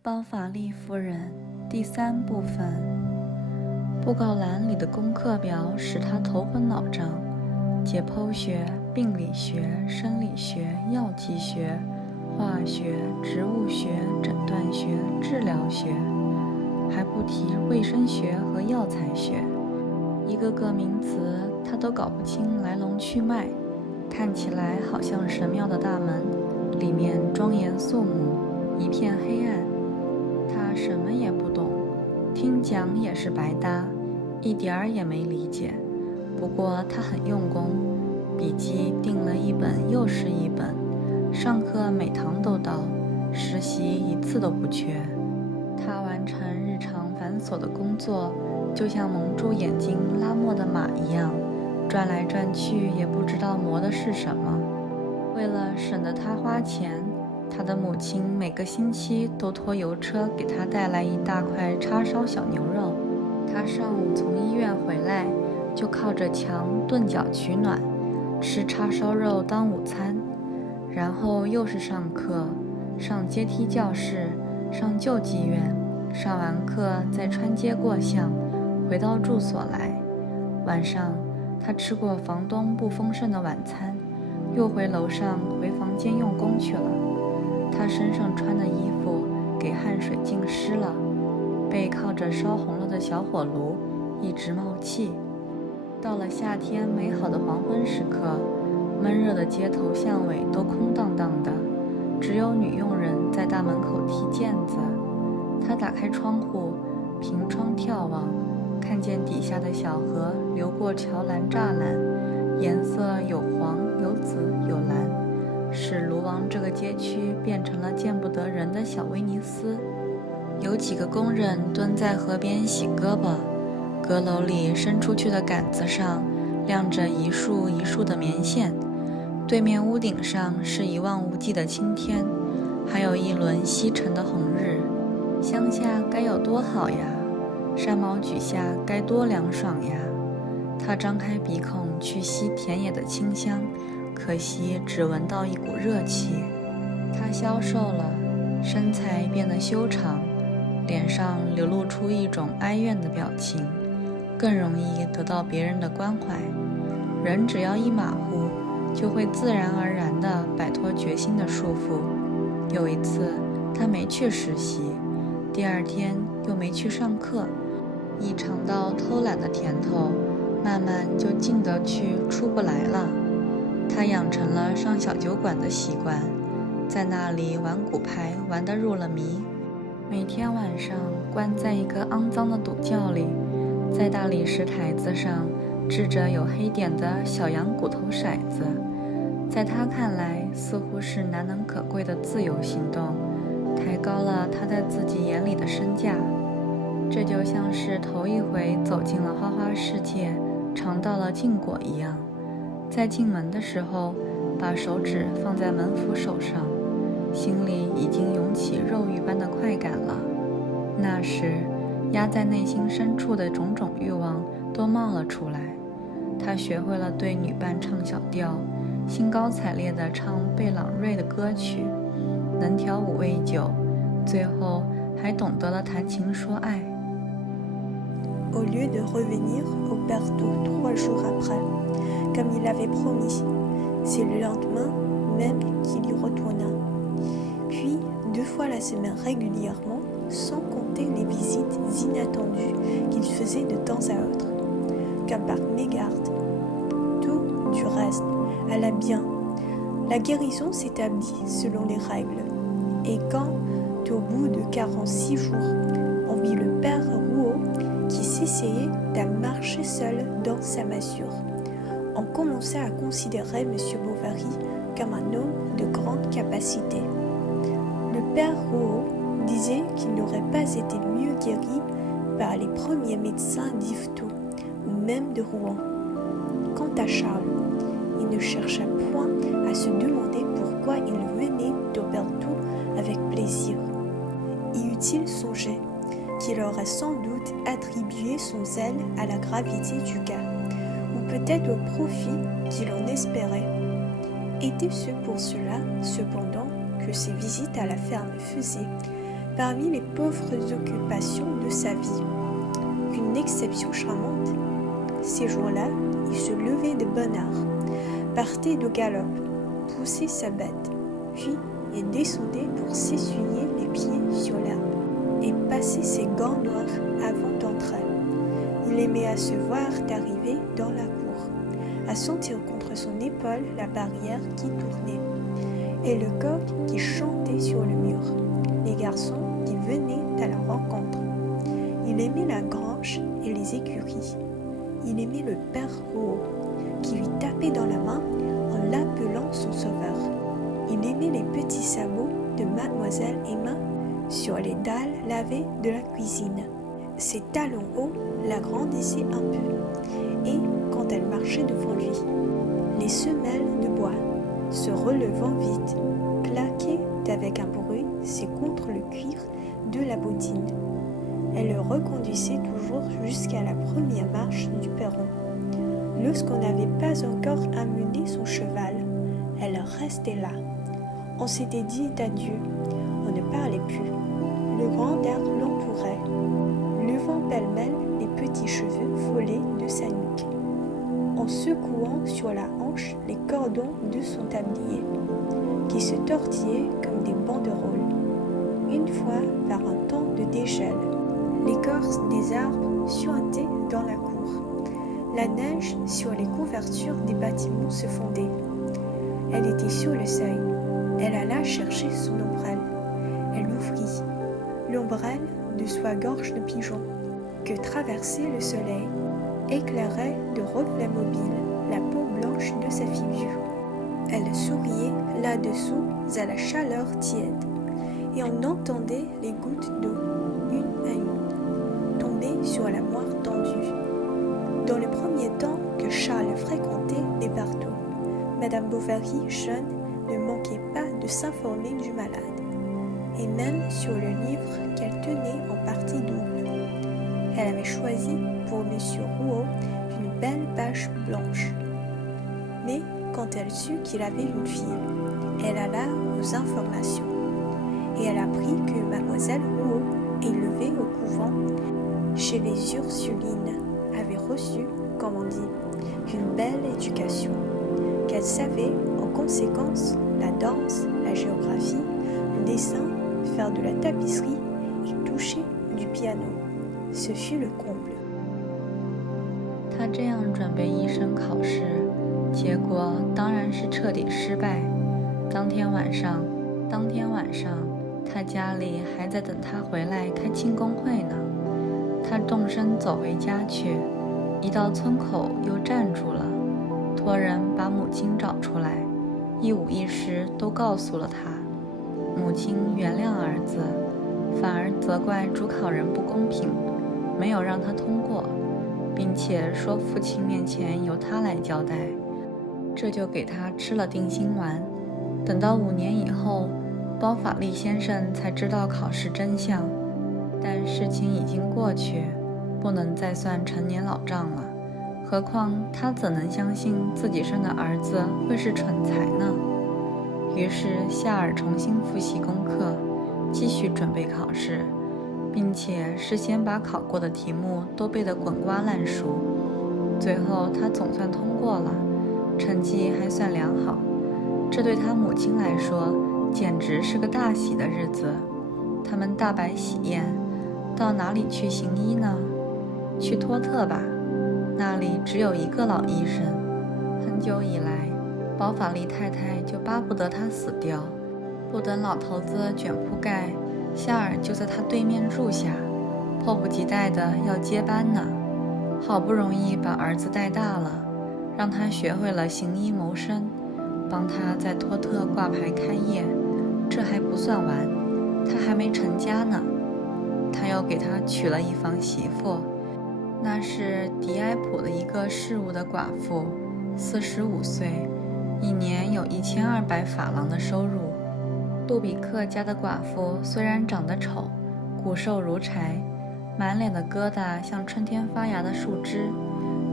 包法利夫人第3部分。布告栏里的功课表使他头昏脑胀，解剖学、病理学、生理学、药剂学、化学、植物学、诊断学、治疗学，还不提卫生学和药材学，一个个名词他都搞不清来龙去脉，看起来好像神庙的大门，里面庄严肃穆，一片黑暗。他什么也不懂，听讲也是白搭，一点儿也没理解。不过他很用功，笔记订了一本又是一本，上课每堂都到，实习一次都不缺。他完成日常繁琐的工作，就像蒙住眼睛拉磨的马一样，转来转去也不知道磨的是什么。为了省得他花钱，他的母亲每个星期都托邮车给他带来一大块叉烧小牛肉。他上午从医院回来，就靠着墙顿脚取暖，吃叉烧肉当午餐，然后又是上课，上阶梯教室，上救济院，上完课再穿街过巷，回到住所来。晚上，他吃过房东不丰盛的晚餐，又回楼上回房间用功去了。他身上穿的衣服给汗水浸湿了，背靠着烧红了的小火炉，一直冒气。到了夏天美好的黄昏时刻，闷热的街头巷尾都空荡荡的，只有女佣人在大门口踢毽子。他打开窗户，凭窗眺望，看见底下的小河流过桥栏栅栏，颜色有黄有紫有蓝，使卢王这个街区变成了见不得人的小威尼斯。有几个工人蹲在河边洗胳膊，阁楼里伸出去的杆子上晾着一束一束的棉线，对面屋顶上是一望无际的青天，还有一轮西沉的红日。乡下该有多好呀，山毛榉下该多凉爽呀。他张开鼻孔去吸田野的清香，可惜只闻到一股热气。他消瘦了，身材变得修长，脸上流露出一种哀怨的表情，更容易得到别人的关怀。人只要一马虎，就会自然而然地摆脱决心的束缚。有一次，他没去实习，第二天又没去上课，一尝到偷懒的甜头，慢慢就进得去出不来了。他养成了上小酒馆的习惯，在那里玩骨牌玩得入了迷。每天晚上关在一个肮脏的赌窖里，在大理石台子上掷着有黑点的小羊骨头骰子，在他看来似乎是难能可贵的自由行动，抬高了他在自己眼里的身价。这就像是头一回走进了花花世界，尝到了禁果一样。在进门的时候，把手指放在门扶手上，心里已经涌起肉欲般的快感了。那时压在内心深处的种种欲望都冒了出来。他学会了对女伴唱小调，兴高采烈地唱贝朗瑞的歌曲，能调五味酒，最后还懂得了谈情说爱。 Au lieu de revenir au Berthaud 3 jours après, comme il avait promis, c'est le lendemain même qu'il y retourna. Puis 2 fois la semaine régulièrement, sans compter les visites inattendues qu'il faisait de temps à autre, comme par mégarde. Tout, du reste, alla bien. La guérison s'établit selon les règles. Et quand, au bout de 46 jours, on vit le père Rouault qui s'essayait à marcher seul dans sa masure, on commença à considérer M. Bovary comme un homme de grande capacité. Le père Rouault disait qu'il n'aurait pas été mieux guéri par les premiers médecins d'Yvetot ou même de Rouen. Quant à Charles, il ne chercha point à se demander pourquoi il venait au Berthaud avec plaisir. Y eût-il songé qu'il aurait sans doute attribué son zèle à la gravité du cas, ou peut-être au profit qu'il en espérait. Était-ce pour cela, cependant, que ses visites à la ferme faisaient, parmi les pauvres occupations de sa vie. Une exception charmante. Ces jours-là, il se levait de bonne heure, partait de galop, poussait sa bête, puis il descendait pour s'essuyer les pieds sur l'herbe et passer ses gants noirs avant d'entrer. Il aimait à se voir arriver dans la cour, à sentir contre son épaule la barrière qui tournait et le coq qui chantait sur le mur, les garçons qui venaient à la rencontre. Il aimait la grange et les écuries. Il aimait le père Rouault, qui lui tapait dans la main en l'appelant son sauveur. Il aimait les petits sabots de mademoiselle Emma sur les dalles lavées de la cuisine. Ses talons hauts la grandissaient un peu, et quand elle marchait devant lui, les semelles de bois, se relevant vite, claquaient avec un bruit, c'est contre le cuir de la bottine. Elle le reconduisait toujours jusqu'à la première marche du perron. Lorsqu'on n'avait pas encore amené son cheval, elle restait là. On s'était dit adieu, on ne parlait plus. Le grand air l'entourait, levant pêle-mêle les petits cheveux follets de sa nuque, en secouant sur la hanche les cordons de son tablier, qui se tortillaient comme des banderoles. Une fois, vers un temps de dégel, l'écorce des arbres suintait dans la cour. La neige sur les couvertures des bâtiments se fondait. Elle était sur le seuil. Elle alla chercher son ombrelle. Elle ouvrit. L'ombrelle de soie gorge de pigeon, que traversait le soleil, éclairait de reflets mobiles la peau blanche de sa figure. Elle souriait là-dessous à la chaleur tiède, et on entendait les gouttes d'eau, une à une, tomber sur la moire tendue. Dans le premier temps que Charles fréquentait les Bertaux, Madame Bovary, jeune, ne manquait pas de s'informer du malade, et même sur le livre qu'elle tenait en partie double. Elle avait choisi pour M. Rouault une belle page blanche. Mais quand elle sut qu'il avait une fille, elle alla aux informations, et elle apprit que Mademoiselle Rouault, élevée au couvent chez les Ursulines, avait reçu, comme on dit, une belle éducation, qu'elle savait en conséquence la danse, la géographie, le dessin, faire de la tapisserie et toucher du piano. Ce fut le comble. 他这样准备医生考试，结果当然是彻底失败。当天晚上，他家里还在等他回来开庆功会呢。他动身走回家去，一到村口又站住了，托人把母亲找出来，一五一十都告诉了他。母亲原谅儿子，反而责怪主考人不公平，没有让他通过，并且说父亲面前由他来交代，这就给他吃了定心丸。等到5年以后，包法利先生才知道考试真相，但事情已经过去，不能再算陈年老账了。何况他怎能相信自己生的儿子会是蠢材呢？于是夏尔重新复习功课，继续准备考试，并且事先把考过的题目都背得滚瓜烂熟。最后他总算通过了，成绩还算良好。这对他母亲来说简直是个大喜的日子。他们大摆喜宴，到哪里去行医呢？去托特吧，那里只有一个老医生。很久以来，包法利太太就巴不得他死掉，不等老头子卷铺盖，夏尔就在他对面住下，迫不及待地要接班呢。好不容易把儿子带大了，让他学会了行医谋生，帮他在托特挂牌开业。这还不算完，他还没成家呢。他又给他娶了一房媳妇，那是迪埃普的一个事务的寡妇，45岁，一年有1200法郎的收入。杜比克家的寡妇虽然长得丑，骨瘦如柴，满脸的疙瘩像春天发芽的树枝，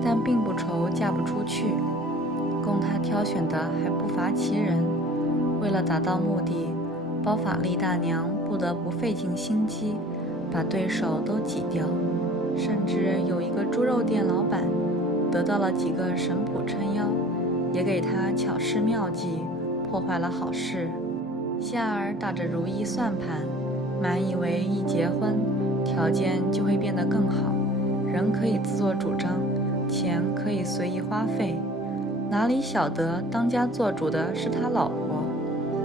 但并不愁嫁不出去。供他挑选的还不乏其人。为了达到目的，包法利大娘不得不费尽心机把对手都挤掉。甚至有一个猪肉店老板得到了几个神捕撑腰，也给他巧施妙计，破坏了好事。夏尔打着如意算盘，满以为一结婚，条件就会变得更好，人可以自作主张，钱可以随意花费。哪里晓得当家做主的是他老婆，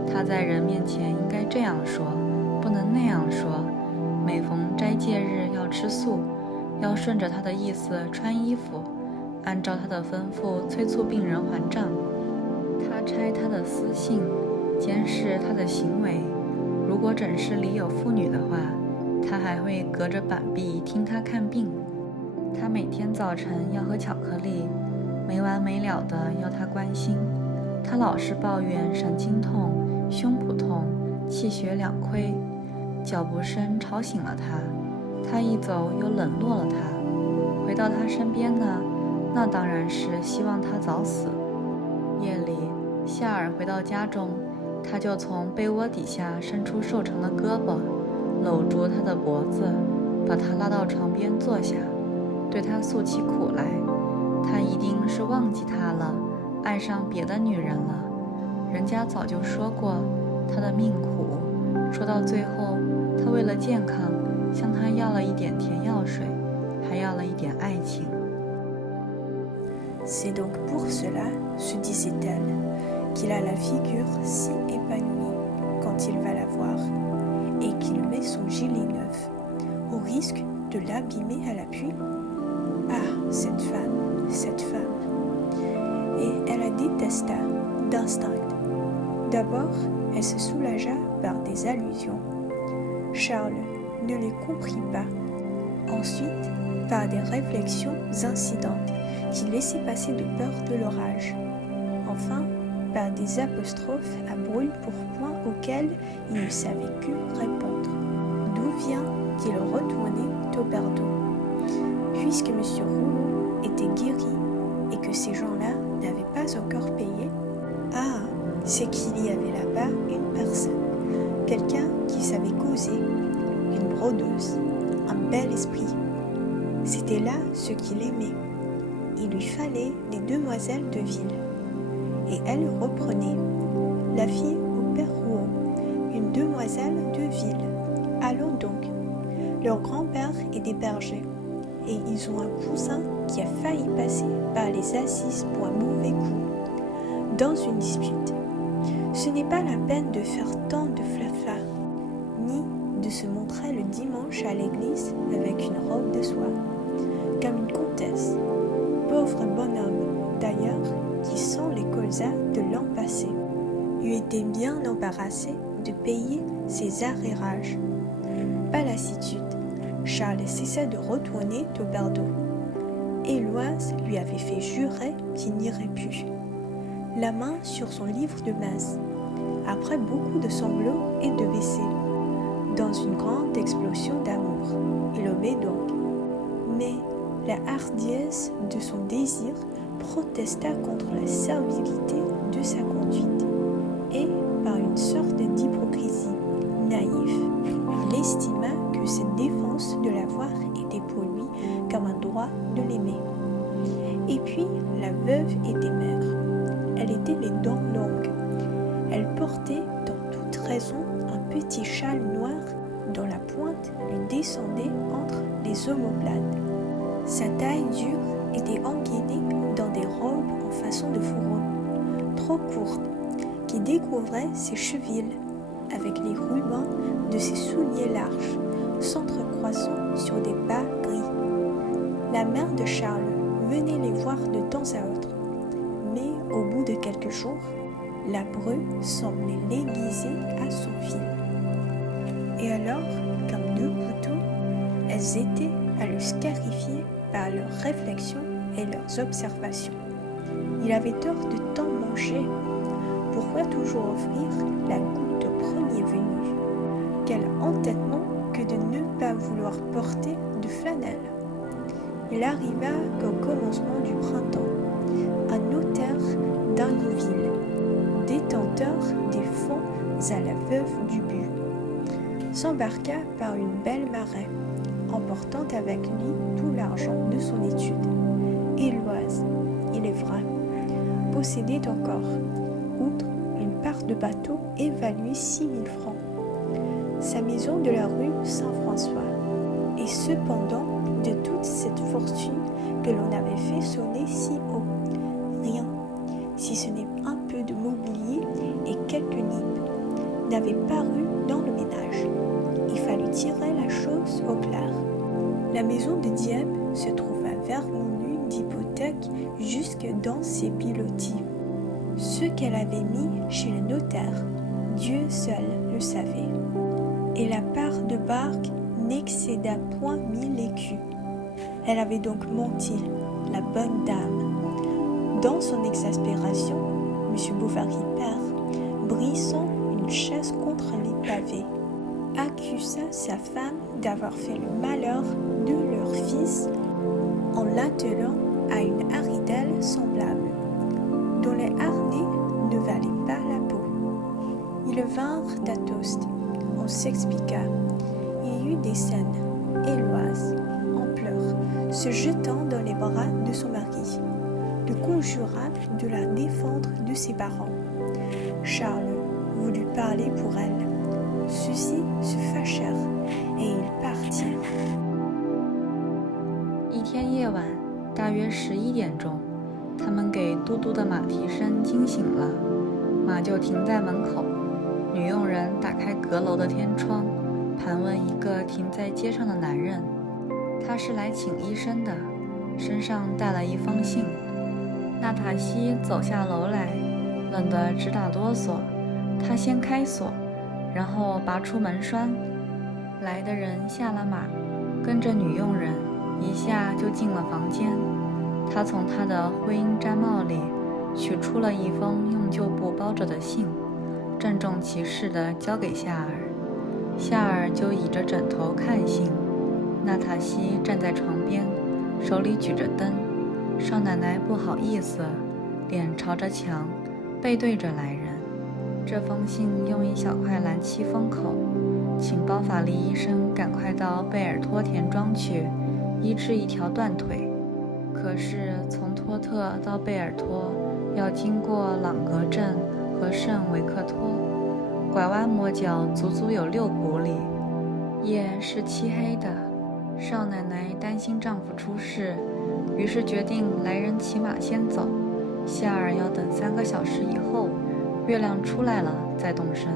他在人面前应该这样说，不能那样说。每逢斋戒日要吃素，要顺着他的意思穿衣服，按照他的吩咐催促病人还账。他拆他的私信，监视他的行为。如果诊室里有妇女的话，他还会隔着板壁听他看病。他每天早晨要喝巧克力，没完没了的要他关心。他老是抱怨神经痛、胸脯痛、气血两亏。脚步声吵醒了他，他一走又冷落了他。回到他身边呢，那当然是希望他早死。夜里，夏尔回到家中，他就从被窝底下伸出瘦长的胳膊，搂住他的脖子，把他拉到床边坐下，对他诉起苦来。他一定是忘记他了，爱上别的女人了。人家早就说过他的命苦，说到最后，他为了健康，向他要了一点甜药水，还要了一点爱情。C'est donc pour cela, se disait-elle, qu'il a la figure si épanouie quand il va la voir, et qu'il met son gilet neuf, au risque de l'abîmer à la pluie. Ah, cette femme, cette femme. Et elle la détesta d'instinct. D'abord, elle se soulagea par des allusions. Charles ne les comprit pas. Ensuite, par des réflexions incidentes qui laissaient passer de peur de l'orage. Enfin, par des apostrophes à brûle-pourpoint auxquelles il ne savait que répondre. D'où vient-il retourner au Bordeaux, puisque M. Rouleau était guéri et que ces gens-là n'avaient pas encore payé? Ah, c'est qu'il y avait là-bas une personne, quelqu'un qui savait causer, une brodeuse, un bel esprit. C'était là ce qu'il aimait. Il lui fallait les demoiselles de ville. Et elle reprenait. La fille au père Rouault, une demoiselle de ville. Allons donc. Leur grand-père est des bergers. Et ils ont un cousin qui a failli passer par les assises pour un mauvais coup, dans une dispute. Ce n'est pas la peine de faire tant de flafla, ni de se montrer le dimanche à l'église avec une robe de soie, comme une comtesse. Pauvre bonhomme, d'ailleurs, qui sent les colzas de l'an passé. Il était bien embarrassé de payer ses arrérages. Pas lassitude, Charles cessa de retourner au Bordeaux. Héloïse lui avait fait jurer qu'il n'irait plus. La main sur son livre de masse, après beaucoup de sanglots et de baissées, dans une grande explosion d'amour. Il obéit donc. Mais la hardiesse de son désir protesta contre la servilité de sa conduite, et par une sorte d'hypocrisie naïve, il estima que cette défense de l'avoir était pour lui comme un droit de l'aimer. Et puis la veuve était maigre, elle était les dents longues, elle portait dans toute raison un petit châle noir dont la pointe lui descendait entre les omoplates. Sa taille dure était engainée dans des robes en façon de fourreau, trop courtes, qui découvraient ses chevilles, avec les rubans de ses souliers larges, s'entrecroisant sur des bas gris. La mère de Charles venait les voir de temps à autre, mais au bout de quelques jours, la bru semblait l'aiguiser à son fil. Et alors, comme deux couteaux, elles étaient à le scarifier par leurs réflexions et leurs observations. Il avait tort de tant manger. Pourquoi toujours offrir la goutte au premier venu? Quel entêtement que de ne pas vouloir porter de flanelle. Il arriva qu'au commencement du printemps, un notaire d'Ingoville, détenteur des fonds à la veuve du but, s'embarqua par une belle marée, emportant avec lui tout l'argent de son étude. Et Loise, il est vrai, possédait encore, outre une part de bateau évaluée 6 000 francs, sa maison de la rue Saint-François. Et cependant, de toute cette fortune que l'on avait fait sonner si haut, rien, si ce n'est un peu de mobilier et quelques nippes, n'avait paru dans le ménage. Il fallut tirer la chose au clair. La maison de Dieppe se trouva vermoulue d'hypothèques jusque dans ses pilotis. Ce qu'elle avait mis chez le notaire, Dieu seul le savait. Et la part de barque n'excéda point 1000 écus. Elle avait donc menti, la bonne dame. Dans son exaspération, M. Bovary père, brisant une chaise contre les pavés, accusa sa femme d'avoir fait le malheur de leur fils en l'attelant à une haridelle semblable, dont les harnais ne valaient pas la peau. Ils vinrent à Tostes, on s'expliqua. Il y eut des scènes, Héloïse, en pleurs, se jetant dans les bras de son mari, le conjura de la défendre de ses parents. Charles voulut parler pour elle. Ceux-ci se fâchèrent et ils partirent. 一天夜晚，大约11点钟，他们给嘟嘟的马蹄声惊醒了，马就停在门口。女佣人打开阁楼的天窗，盘问一个停在街上的男人，他是来请医生的，身上带了一封信。娜塔西走下楼来，冷得直打哆嗦。他先开锁，然后拔出门栓。来的人下了马，跟着女佣人，一下就进了房间。他从他的灰缨毡帽里取出了一封用旧布包着的信，郑重其事地交给夏尔。夏尔就倚着枕头看信。娜塔西站在床边，手里举着灯。少奶奶不好意思，脸朝着墙，背对着来人。这封信用一小块蓝漆封口，请包法利医生赶快到贝尔托田庄去医治一条断腿。可是从托特到贝尔托要经过朗格镇和圣维克托，拐弯抹角足足有6股里，夜是漆黑的。少奶奶担心丈夫出事，于是决定来人骑马先走，夏尔要等3个小时以后，月亮出来了再动身，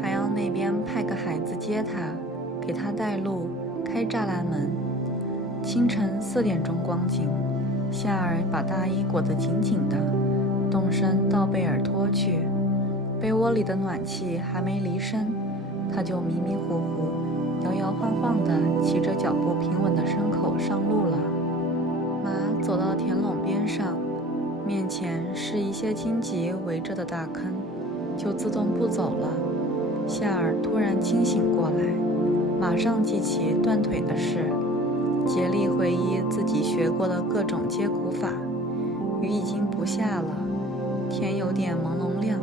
还要那边派个孩子接他，给他带路，开栅栏门。清晨4点钟光景，夏尔把大衣裹得紧紧的，动身到贝尔托去。被窝里的暖气还没离身，他就迷迷糊糊、摇摇晃晃地骑着脚步平稳的牲口上路了。马走到田垄边上，面前是一些荆棘围着的大坑，就自动不走了。夏尔突然清醒过来，马上记起断腿的事，竭力回忆自己学过的各种接骨法。雨已经不下了，天有点朦胧亮，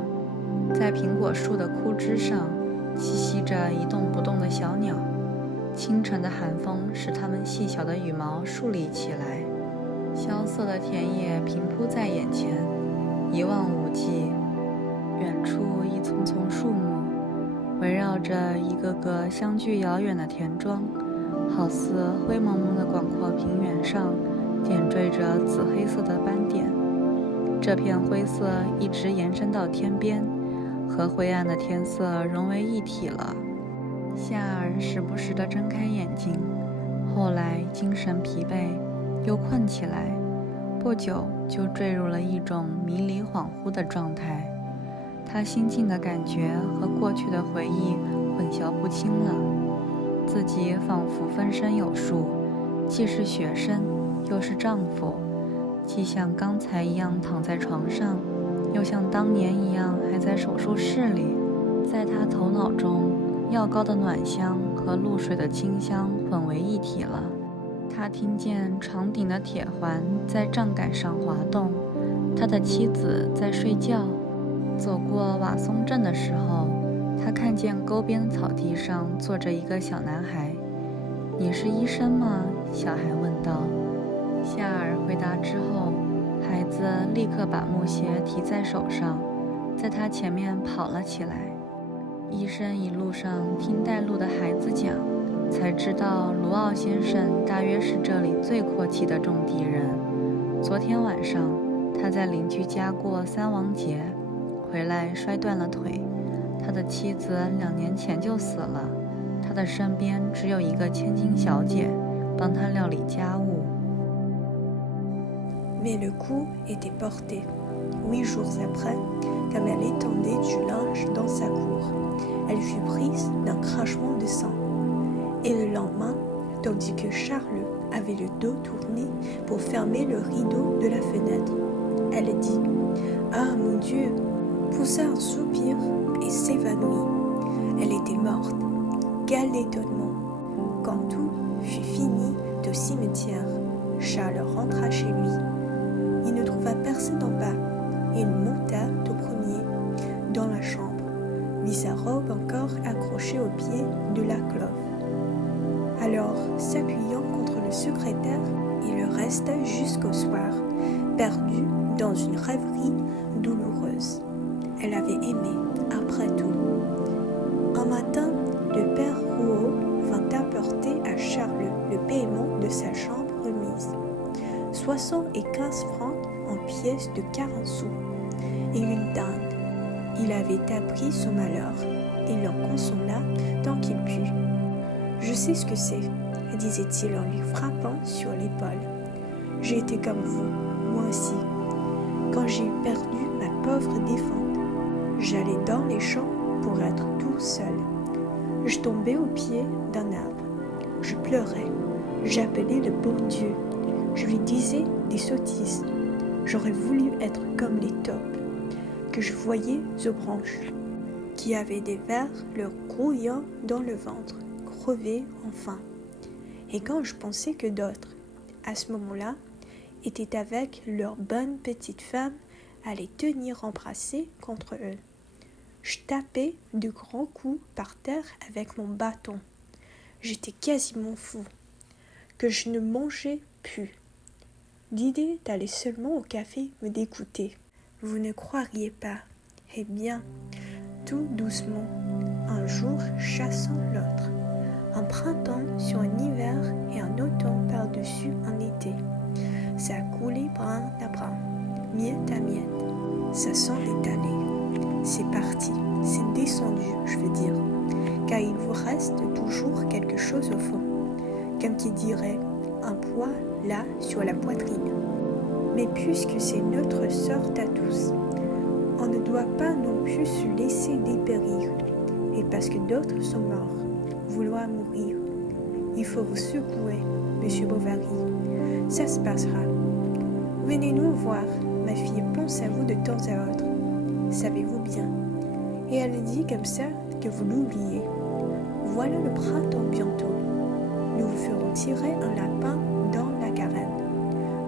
在苹果树的枯枝上栖息着一动不动的小鸟。清晨的寒风使它们细小的羽毛竖立起来。萧瑟的田野平铺在眼前，一望无际。远处一丛丛树木围绕着一个个相距遥远的田庄，好似灰蒙蒙的广阔平原上点缀着紫黑色的斑点。这片灰色一直延伸到天边，和灰暗的天色融为一体了。夏尔时不时地睁开眼睛，后来精神疲惫，又困起来，不久就坠入了一种迷离恍惚的状态。他心境的感觉和过去的回忆混淆不清了，自己仿佛分身有术，既是学生，又是丈夫，既像刚才一样躺在床上，又像当年一样还在手术室里。在他头脑中，药膏的暖香和露水的清香混为一体了。他听见床顶的铁环在帐杆上滑动，他的妻子在睡觉。走过瓦松镇的时候，他看见沟边草地上坐着一个小男孩。你是医生吗？小孩问道。夏尔回答之后，孩子立刻把木鞋提在手上，在他前面跑了起来。医生一路上听带路的孩子讲，才知道卢奥先生大约是这里最阔气的种地人。昨天晚上他在邻居家过3王节，回来摔断了腿。他的妻子2年前就死了，他的身边只有一个千金小姐，帮他料理家务。Mais le coup était porté. 8 jours après, comme elle étendait du linge dans sa cour, elle fut prise d'un crachement de sang. Et le lendemain, tandis que Charles avait le dos tourné pour fermer le rideau de la fenêtre, elle dit « Ah mon Dieu !» poussa un soupir et s'évanouit. Elle était morte. Quel étonnement! Quand tout fut fini au cimetière, Charles rentra chez lui. Il ne trouva personne en bas. Il monta au premier, dans la chambre, vit sa robe encore accrochée au pied de la clove. Alors, s'appuyant contre le secrétaire, il resta jusqu'au soir, perdu dans une rêverie douloureuse. Elle avait aimé, après tout. Un matin, le père Rouault vint apporter à Charles le paiement de sa chambre remise. 75 francs en pièces de 40 sous et une dinde. Il avait appris son malheur et l'en consola tant qu'il put. « Je sais ce que c'est, » disait-il en lui frappant sur l'épaule. « J'ai été comme vous, moi aussi. Quand j'ai perdu ma pauvre défunte, j'allais dans les champs pour être tout seul. Je tombais au pied d'un arbre. Je pleurais. J'appelais le bon Dieu. Je lui disais des sottises. J'aurais voulu être comme les taupes que je voyais aux branches, qui avaient des vers leur grouillant dans le ventre, crevés enfin. Et quand je pensais que d'autres, à ce moment-là, étaient avec leurs bonnes petites femmes à les tenir embrassées contre eux, je tapais de grands coups par terre avec mon bâton. J'étais quasiment fou, que je ne mangeais plus. L'idée d'aller seulement au café me dégoûtait. Vous ne croiriez pas. Eh bien, tout doucement, un jour chassant l'autre, un printemps sur un hiver et un automne par-dessus un été. Ça a coulé brin à brin, miette à miette. Ça s'en est allé. C'est parti, c'est descendu, je veux dire, car il vous reste toujours quelque chose au fond, comme qui dirait un poids là sur la poitrine. Mais puisque c'est notre sort à tous, on ne doit pas non plus se laisser dépérir, et parce que d'autres sont morts, vouloir mourir. Il faut vous secouer, Monsieur Bovary. Ça se passera. Venez nous voir, ma fille pense à vous de temps à autre. Savez-vous bien? Et elle dit comme ça que vous l'oubliez. Voilà le printemps bientôt. Nous vous ferons tirer un lapin dans la carène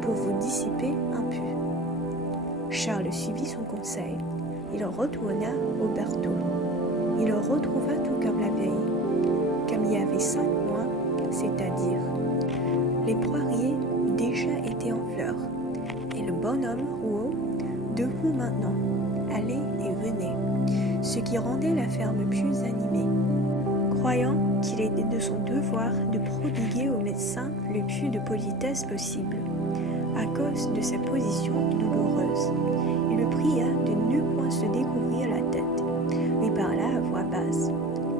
pour vous dissiper un peu. Charles suivit son conseil. Il retourna au berthaud. Il le retrouva tout comme la veille, comme il y avait 5 mois, c'est-à-dire. Les poiriers déjà étaient en fleurs, et le bonhomme Rouault, debout maintenant, allait et venait, ce qui rendait la ferme plus animée. Croyant qu'il était de son devoir de prodiguer au médecin le plus de politesse possible, à cause de sa position douloureuse, il le pria de ne point se découvrir la tête, lui parla à voix basse,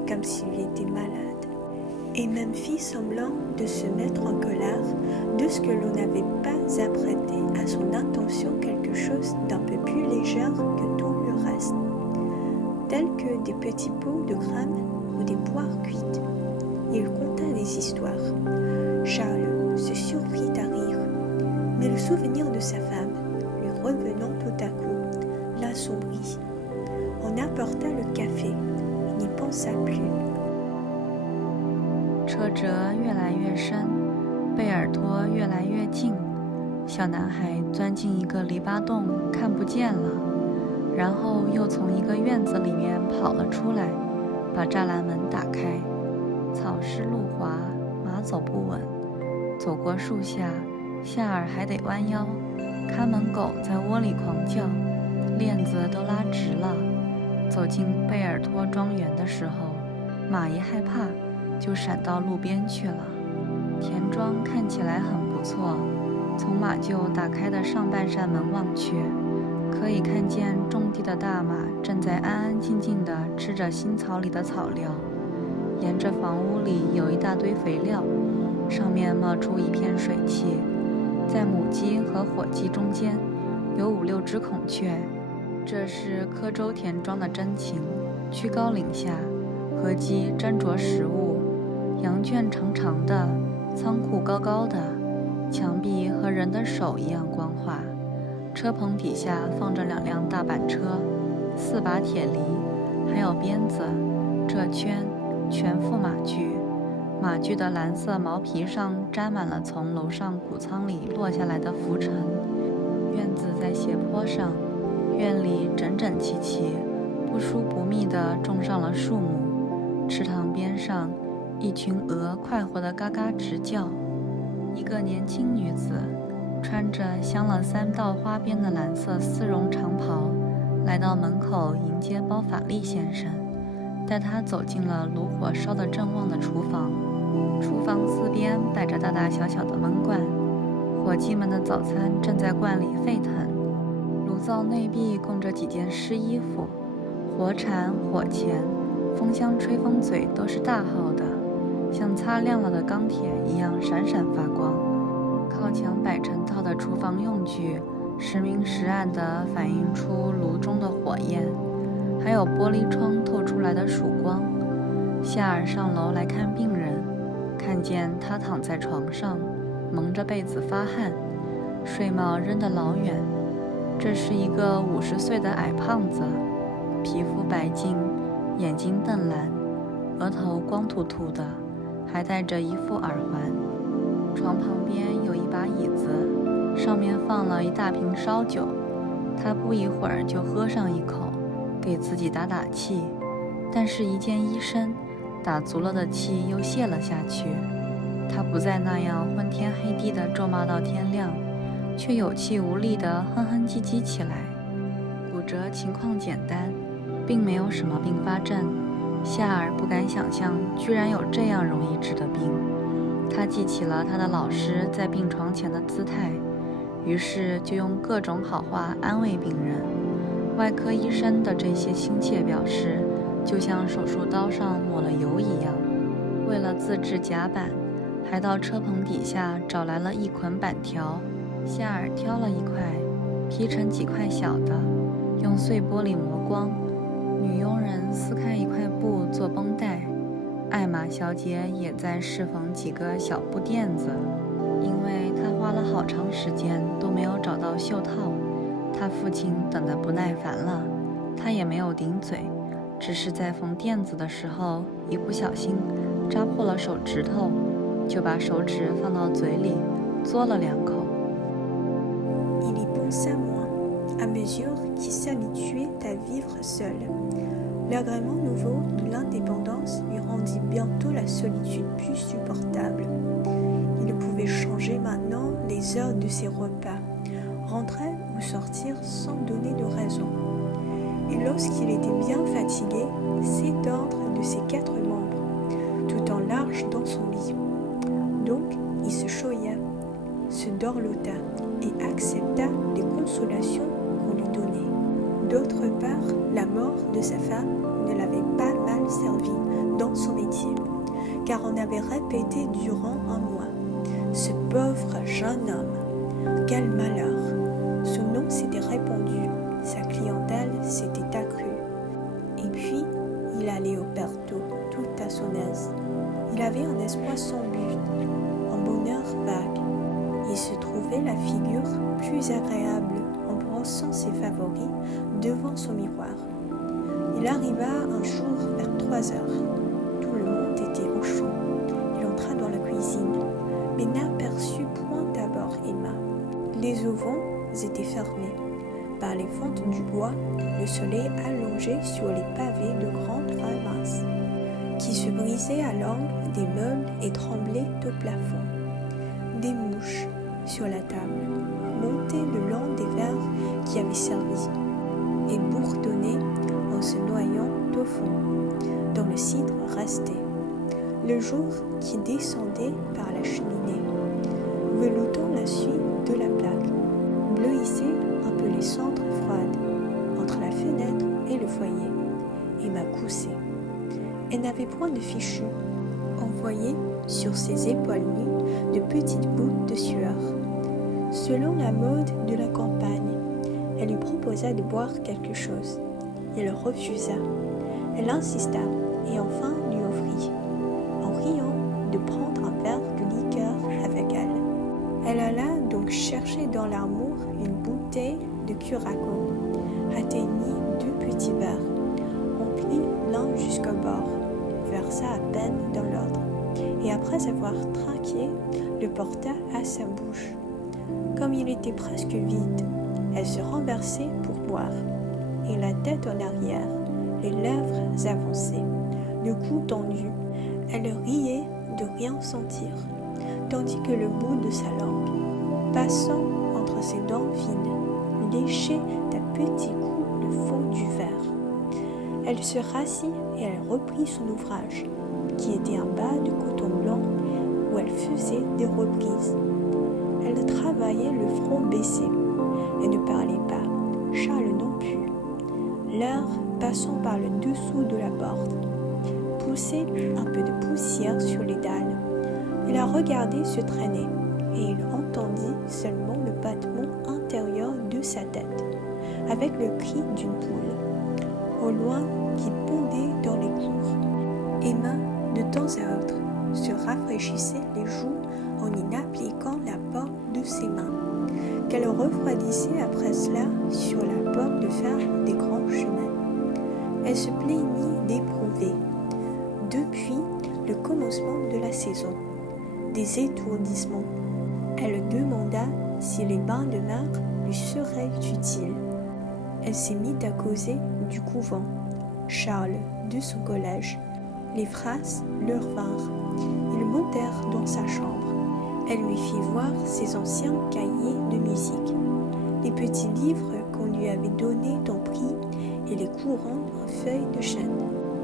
comme s'il était malade, et même fit semblant de se mettre en colère de ce que l'on n'avait pas apprêté à son intention quelque chose d'un peu plus léger que tout le reste, tels que des petits pots de crème ou des poires cuites. Il conta des histoires. Charles se surprit à rire, mais le souvenir de sa femme, lui revenant tout à coup, l'assombrit. On apporta le café, il n'y pensa plus. 车辙越来越深，贝尔托越来越近，小男孩钻进一个篱笆洞，看不见了，然后又从一个院子里面跑了出来，把栅栏门打开。草湿路滑，马走不稳。走过树下，夏尔还得弯腰。看门狗在窝里狂叫，链子都拉直了。走进贝尔托庄园的时候，马一害怕就闪到路边去了。田庄看起来很不错，从马厩打开的上半扇门望去，可以看见种地的大马正在安安静静地吃着新草里的草料。沿着房屋里有一大堆肥料，上面冒出一片水汽。在母鸡和火鸡中间有5、6只孔雀，这是科州田庄的真情。居高临下，河鸡沾着食物，羊圈长长的，仓库高高的，墙壁和人的手一样光滑。车棚底下放着2辆大板车，4把铁犁，还有鞭子。这圈全副马具，马具的蓝色毛皮上沾满了从楼上谷仓里落下来的浮尘。院子在斜坡上，院里整整齐齐，不疏不密地种上了树木。池塘边上，一群鹅快活地嘎嘎直叫。一个年轻女子穿着镶了3道花边的蓝色丝绒长袍，来到门口迎接包法利先生，带他走进了炉火烧得正旺的厨房。厨房四边摆着大大小小的焖罐，伙计们的早餐正在罐里沸腾。炉灶内壁供着几件湿衣服，火铲、火钳、风箱、吹风嘴都是大号的，像擦亮了的钢铁一样闪闪发光。靠墙摆成套的厨房用具，时明时暗地反映出炉中的火焰，还有玻璃窗透出来的曙光。夏尔上楼来看病人，看见他躺在床上，蒙着被子发汗，睡帽扔得老远。这是一个50岁的矮胖子，皮肤白净，眼睛瞪蓝，额头光秃秃的，还戴着一副耳环。床旁边有一把椅子，上面放了一大瓶烧酒，他不一会儿就喝上一口，给自己打打气。但是一见医生，打足了的气又泄了下去。他不再那样昏天黑地地咒骂到天亮，却有气无力地哼哼唧唧起来。骨折情况简单，并没有什么并发症。夏尔不敢想象，居然有这样容易治的病。他记起了他的老师在病床前的姿态，于是就用各种好话安慰病人。外科医生的这些亲切表示，就像手术刀上抹了油一样。为了自制甲板，还到车棚底下找来了一捆板条。夏尔挑了一块，劈成几块小的，用碎玻璃磨光。女佣人撕开一块布做绷带，艾玛小姐也在试缝几个小布垫子，因为她花了好长时间都没有找到袖套。她父亲等得不耐烦了，她也没有顶嘴，只是在缝垫子的时候一不小心扎破了手指头，就把手指放到嘴里嘬了2口。Il y pensa moins, à mesure qu'il s'habituait à vivre seul. L'agrément nouveau de l'indépendance lui rendit bientôt la solitude plus supportable. Il pouvait changer maintenant les heures de ses repas, rentrer ou sortir sans donner de raison. Et lorsqu'il était bien fatigué, s'étendre de ses 4 membres, tout en large dans son lit. Donc, il se choya, se dorlota et accepta les consolations qu'on lui donnait. D'autre part, la mort de sa femme ne l'avait pas mal servi dans son métier, car on avait répété durant un mois « Ce pauvre jeune homme, quel malheur !» Son nom s'était répandu, sa clientèle s'était accrue. Et puis, il allait au Berthaud, tout à son aise. Il avait un espoir sans but, un bonheur vague. Il se trouvait la figure plus agréable en brossant ses favoris devant son miroir. Il arriva un jour vers 3 heures. Tout le monde était au champ. Il entra dans la cuisine, mais n'aperçut point d'abord Emma. Les auvents étaient fermés. Par les fentes du bois, le soleil allongeait sur les pavés de grandes ramasses. qui se brisaient à l'angle des meubles et tremblaient au plafond. Des mouches sur la table montaient le long des verres qui avaient servi et bourdonnaient en se noyant au fond, dont le cidre restait. Le jour qui descendait par la cheminée, veloutant la suie de la plaque, bleuissait un peu les cendres froides entre la fenêtre et le foyer, et m'a coussé. Elle n'avait point de fichu. On voyait sur ses épaules nues de petites gouttes de sueur. Selon la mode de la campagne, elle lui proposa de boire quelque chose. Il refusa. Elle insista et enfin lui offrit, en riant, de prendre un verre de liqueur avec elle. Elle alla donc chercher dans l'armoire une bouteille de curaçao, atteignit 2 petits verres, emplit l'un jusqu'au bord, versa à peine dans l'autre, et après avoir trinqué, le porta à sa bouche. Comme il était presque vide, elle se renversait pour boire, et la tête en arrière, les lèvres avancées, le cou tendu. Elle riait de rien sentir, tandis que le bout de sa langue, passant entre ses dents fines, léchait d'un petit coup le fond du verre. Elle se rassit et elle reprit son ouvrage, qui était un bas de coton blanc où elle faisait des reprises. Elle travaillait le front baissé et ne parlait pas, Charles non plus. L'air passant par le dessous de la porte poussait un peu de poussière sur les dalles. Il la regardait se traîner et il entendit seulement le battement intérieur de sa tête, avec le cri d'une poule, au loin qui pondait dans les cours. Emma, de temps à autre, se rafraîchissait les joues en y appliquant la paume de ses mains, qu'elle refroidissait après cela sur la pomme de fer des grands chemins. Elle se plaignit d'éprouver, depuis le commencement de la saison, des étourdissements. Elle demanda si les bains de mer lui seraient utiles. Elle s'est mise à causer du couvent, Charles de son collège. Les phrases leur vinrent. Ils montèrent dans sa chambre. Elle lui fit voir ses anciens cahiers de musique, les petits livres qu'on lui avait donnés en prix et les courants en feuilles de chêne,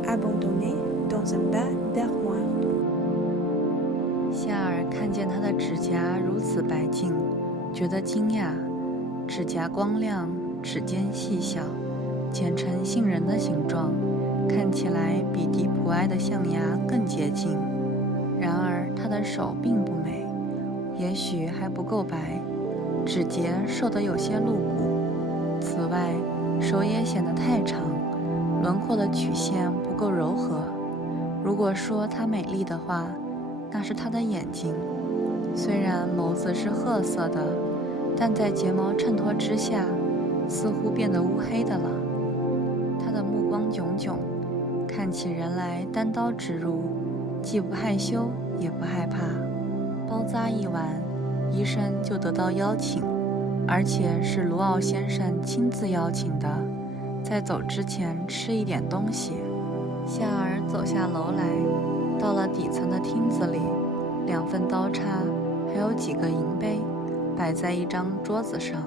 abandonnés dans un bas d'armoire. 夏尔看见她的指甲如此白净，觉得惊讶。指甲光亮，指尖细小，剪成杏仁的形状，看起来比迪普埃的象牙更接近。然而她的手并不美，也许还不够白，指节瘦得有些露骨。此外，手也显得太长，轮廓的曲线不够柔和。如果说她美丽的话，那是她的眼睛。虽然眸子是褐色的，但在睫毛衬托之下，似乎变得乌黑的了。她的目光炯炯，看起人来单刀直入，既不害羞也不害怕。包扎一完，医生就得到邀请，而且是卢奥先生亲自邀请的，在走之前吃一点东西。夏尔走下楼来，到了底层的厅子里，2份刀叉还有几个银杯摆在一张桌子上。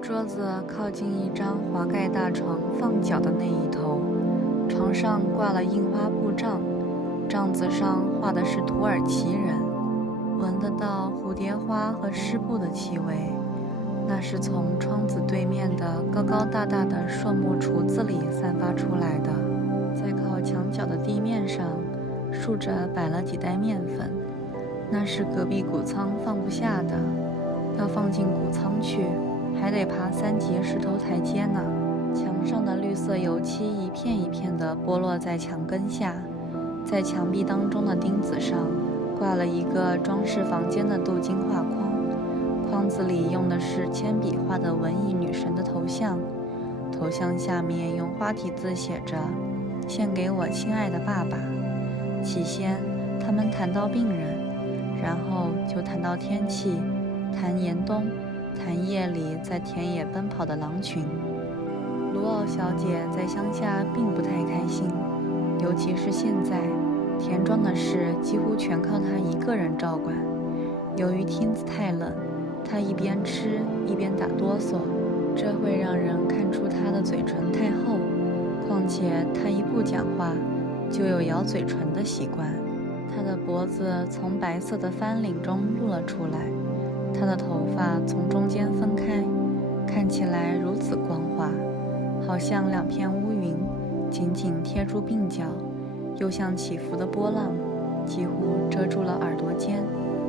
桌子靠近一张华盖大床放脚的那一头，床上挂了印花布帐，帐子上画的是土耳其人，闻得到蝴蝶花和湿布的气味，那是从窗子对面的高高大大的硕木橱子里散发出来的。在靠墙角的地面上竖着摆了几袋面粉，那是隔壁谷仓放不下的，要放进谷仓去还得爬3级石头台阶呢。墙上的绿色油漆一片一片地剥落在墙根下，在墙壁当中的钉子上挂了一个装饰房间的镀金画框，框子里用的是铅笔画的文艺女神的头像，头像下面用花体字写着献给我亲爱的爸爸。起先他们谈到病人，然后就谈到天气，谈严冬，谈夜里在田野奔跑的狼群。卢奥小姐在乡下并不太开心，尤其是现在，田庄的事几乎全靠他一个人照管。由于厅子太冷，他一边吃一边打哆嗦，这会让人看出他的嘴唇太厚。况且他一不讲话，就有咬嘴唇的习惯。他的脖子从白色的翻领中露了出来，他的头发从中间分开，看起来如此光滑，好像两片乌云紧紧贴住鬓角，又像起伏的波浪，几乎遮住了耳朵尖，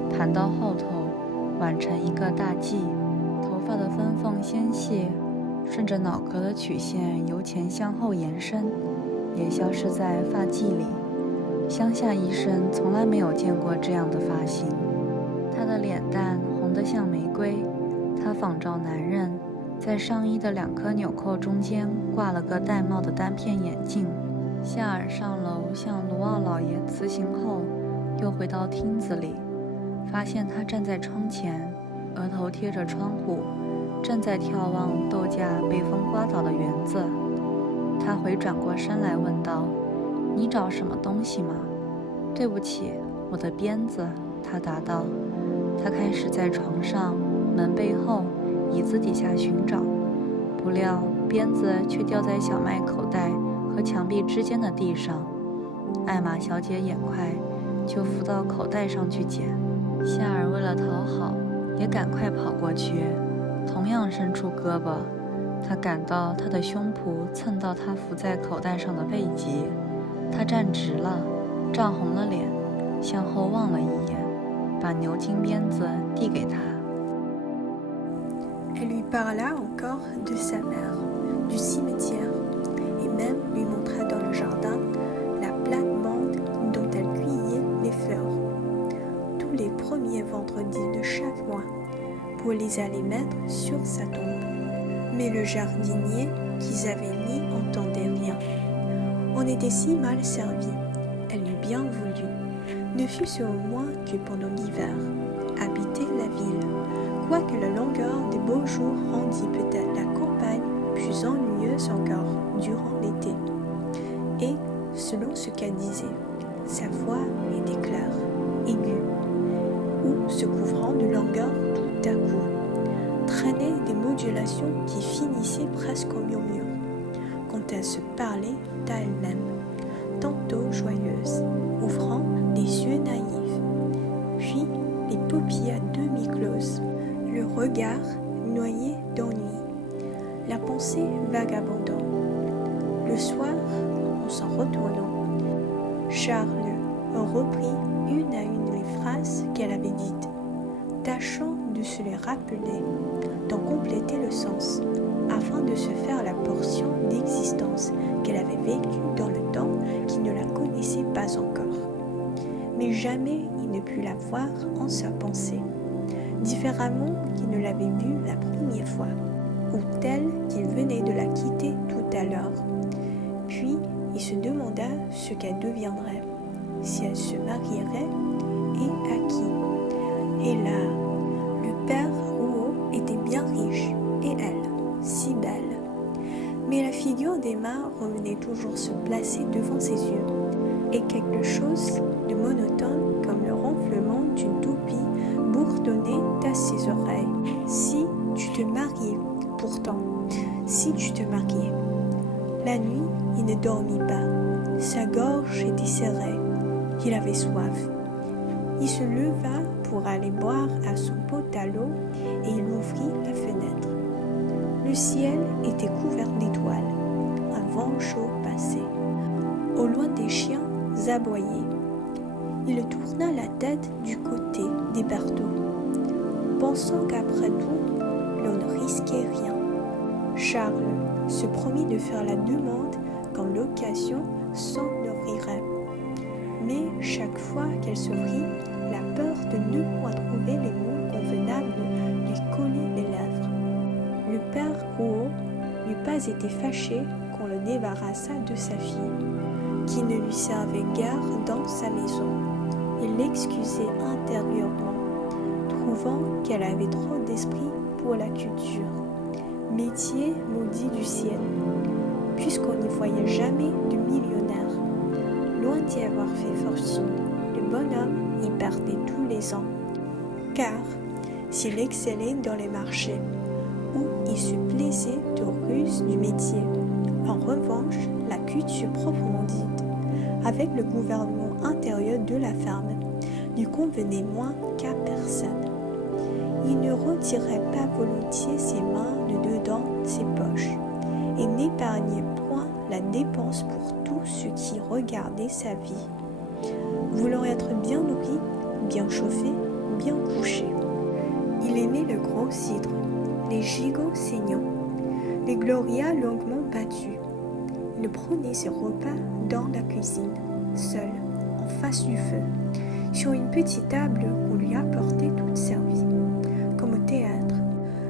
盘到后头，挽成一个大髻。头发的分缝纤细，顺着脑壳的曲线由前向后延伸，也消失在发髻里。乡下医生从来没有见过这样的发型。他的脸蛋红得像玫瑰，他仿照男人，在上衣的2颗纽扣中间挂了个玳瑁的单片眼镜。夏尔上楼向卢奥老爷辞行后，又回到厅子里，发现他站在窗前，额头贴着窗户，正在眺望豆荚被风刮倒的园子。他回转过身来问道：“你找什么东西吗？”“对不起，我的鞭子。”他答道。他开始在床上、门背后、椅子底下寻找，不料鞭子却掉在小麦口袋和墙壁之间的地上。艾玛小姐眼快，就扶到口袋上去捡。夏尔为了讨好，也赶快跑过去，同样伸出胳膊。他感到他的胸脯蹭到他扶在口袋上的背脊，他站直了，涨红了脸，向后望了一眼，把牛筋鞭子递给他。Elle lui parla encore de sa mère, du cimetière, et même lui montra dans le jardin la plate-bande dont elle cueillait les fleurs, tous les premiers vendredis de chaque mois, pour les aller mettre sur sa tombe. Mais le jardinier qu'ils avaient mis n'entendait rien. On était si mal servis, elle eût bien voulu, ne fût-ce au moins que pendant l'hiver, habiter la ville, quoique la longueur des beaux jours rendit peut-être la campagne plus ennuyeuse encore durant l'été. Et, selon ce qu'elle disait, sa voix était claire, aiguë, ou se couvrant de longueur tout à coup, traînait des modulations qui finissaient presque au murmure, quand elle se parlait à elle-même, tantôt joyeuse, ouvrant les yeux naïfs, puis les paupières à demi closes, le regard noyé d'ennui, la pensée vagabondant. Le soir, en s'en retournant, Charles reprit une à une les phrases qu'elle avait dites, tâchant de se les rappeler, d'en compléter le sens, afin de se faire la portion d'existence qu'elle avait vécue dans le temps qui ne la connaissait pas encore. Mais jamais il ne put la voir en sa pensée, différemment qu'il ne l'avait vue la première fois, ou telle qu'il venait de la quitter tout à l'heure. Puis il se demanda ce qu'elle deviendrait, si elle se marierait et à qui. Et là, le père Rouault était bien riche, et elle, si belle. Mais la figure d'Emma revenait toujours se placer devant ses yeux, et quelque chose de monotone comme le ronflement d'une toupie bourdonnait à ses oreilles. Si tu te mariais, pourtant, si tu te mariais. La nuit, il ne dormit pas. Sa gorge était serrée. Il avait soif. Il se leva pour aller boire à son pot à l'eau et il ouvrit la fenêtre. Le ciel était couvert d'étoiles. Un vent chaud passait. Au loin des chiens aboyaient. Il tourna la tête du côté des Berthaud, pensant qu'après tout, l'on ne risquait rien. Charles se promit de faire la demande quand l'occasion s'en offrirait. Mais chaque fois qu'elle s'ouvrit, la peur de ne point trouver les mots convenables lui collait les lèvres. Le père Rouault n'eût pas été fâché qu'on le débarrassât de sa fille, qui ne lui servait guère dans sa maison. Il l'excusait intérieurement, trouvant qu'elle avait trop d'esprit pour la culture, métier maudit du ciel, puisqu'on n'y voyait jamais de millionnaire. loin d'y avoir fait fortune, le bonhomme y perdait tous les ans. Car s'il excellait dans les marchés, où il se plaisait aux ruses du métier, en revanche, la culture proprement dite, avec le gouvernement intérieur de la ferme, lui convenait moins qu'à personne. Il ne retirait pas volontiers ses mains de dedans ses poches, et n'épargnait point la dépense pour tout ce qui regardait sa vie, voulant être bien nourri, bien chauffé, bien couché. Il aimait le gros cidre, les gigots saignants, les glorias longuement battus. Il prenait ses repas dans la cuisine, seul, en face du feu, sur une petite table qu'on lui apportait toute servie, comme au théâtre,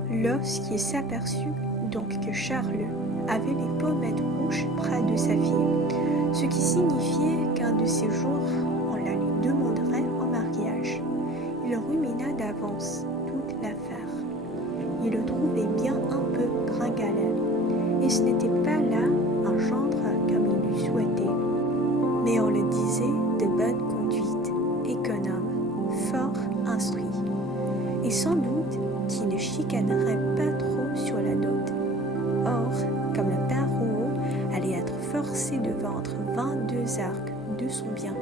lorsqu'il s'aperçut donc que Charles avait les pommettes rouges près de sa fille, ce qui signifiait qu'un de ces jours, on la lui demanderait en mariage. Il rumina d'avance toute l'affaire. Il le trouvait bien un peu gringalet, et ce n'était pas là un gendre comme il l'eût souhaité, mais on le disait de bonne conduite, économe, fort instruit, et sans doute qui ne chicanerait pas trop sur la dot. Or, comme le père Rouault allait être forcé de vendre 22 arcs de son bien,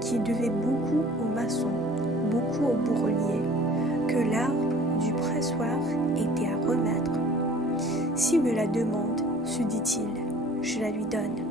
qui devait beaucoup aux maçons, beaucoup aux bourreliers, que l'arbre du pressoir était à remettre. S'il me la demande, se dit-il, je la lui donne.